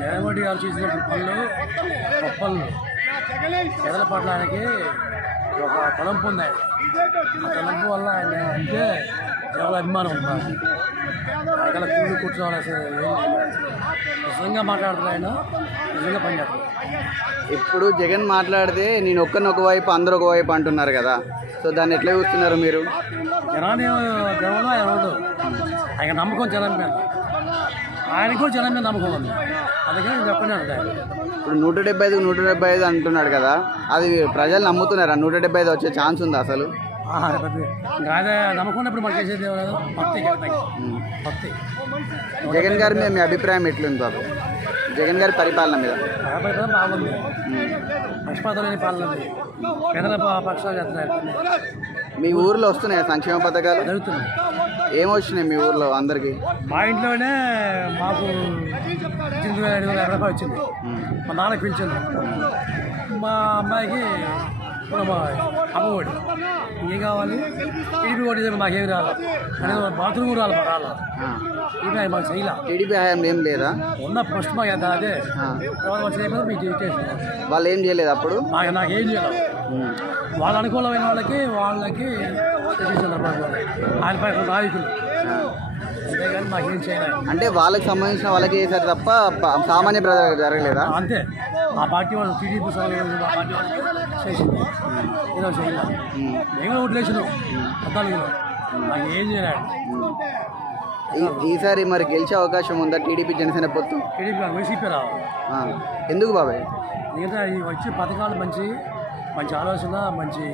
జగన్మోహన్ గారు చేసిన పనులు గొప్ప పనులు ప్రజల పడడానికి ఒక తలంపు ఉంది ఆయన. ఆ తలంపు వల్ల ఆయన అంటే చాలా అభిమానం ఉంది కూలి కూర్చోవాలి. నిజంగా మాట్లాడుతున్నారు ఆయన నిజంగా పనిచేస్తారు ఇప్పుడు జగన్ మాట్లాడితే నేను ఒక్కరిని ఒకవైపు అందరు ఒకవైపు అంటున్నారు కదా. సో దాన్ని ఎట్లా చూస్తున్నారు మీరు? జనాన్ని జనంలో ఆయన నమ్మకం జనం ఆయనకు జనం మీద నమ్మకం ఉంది. అందుకని నేను చెప్పండి అంటే ఇప్పుడు నూట డెబ్బై ఐదు నూట డెబ్బై ఐదు అంటున్నాడు కదా అది ప్రజలు నమ్ముతున్నారా? నూట డెబ్బై ఐదు వచ్చే ఛాన్స్ ఉందా అసలు? ఇంకా అదే నమ్మకం ఉన్నప్పుడు మనకి చేసేది ఏం లేదు భక్తి భక్తి. జగన్ గారి మీద మీ అభిప్రాయం ఎట్లుంది బాబు? జగన్ గారి పరిపాలన మీద. బాగుంది. పక్షపాతం లేని పాలన ఉంది. పేదల ప- పక్షాలు చేస్తున్నారు. మీ ఊర్లో వస్తున్నాయా సంక్షేమ పథకాలు? జరుగుతుంది ఏమొచ్చినాయి మీ ఊర్లో అందరికి? మా ఇంట్లోనే మాకు వేల ఐదు వందల యాభై రూపాయలు వచ్చింది. మా నాన్నకి పిలిచింది మా అమ్మాయికి ఇప్పుడు మా అమ్మఒడి ఏం కావాలి? టీడీపీ ఓడి మాకేం రావాలి అనేది బాత్రూమ్ రాలి మా రాళ్ళ ఇది మాకు చేయలే. టీడీపీ హయాం ఏం లేదా? ఉన్న ఫస్ట్ మాకు అదే. తర్వాత మీకు వాళ్ళు ఏం చేయలేదు అప్పుడు? మాకు నాకేం చేయాలి వాళ్ళ అనుకూలమైన వాళ్ళకి వాళ్ళకి ఆయన పై నాయకులు. అంతేగాని మాకేం చేయలేదు అంటే వాళ్ళకి సంబంధించిన వాళ్ళకి చేశారు తప్ప ప- సామాన్య ప్రజలకు జరగలేదా? అంతే. ఆ పార్టీ వాళ్ళు టీడీపీ సభ్యులు ఆ పార్టీ వాళ్ళు చేసింది. ఏదో చేయలేదు మేము ఓట్లేసినాం పద్నాలుగులో. నాకు ఏం చేయలేదు ఈ- ఈసారి మరి గెలిచే అవకాశం ఉందా టీడీపీ జనసేన పొత్తు? టీడీపీ వైసీపీ రావాలి. ఆ. ఎందుకు బాబాయ్? మిగతా ఈ వచ్చే పథకాలు మంచి మంచి ఆలోచన మంచి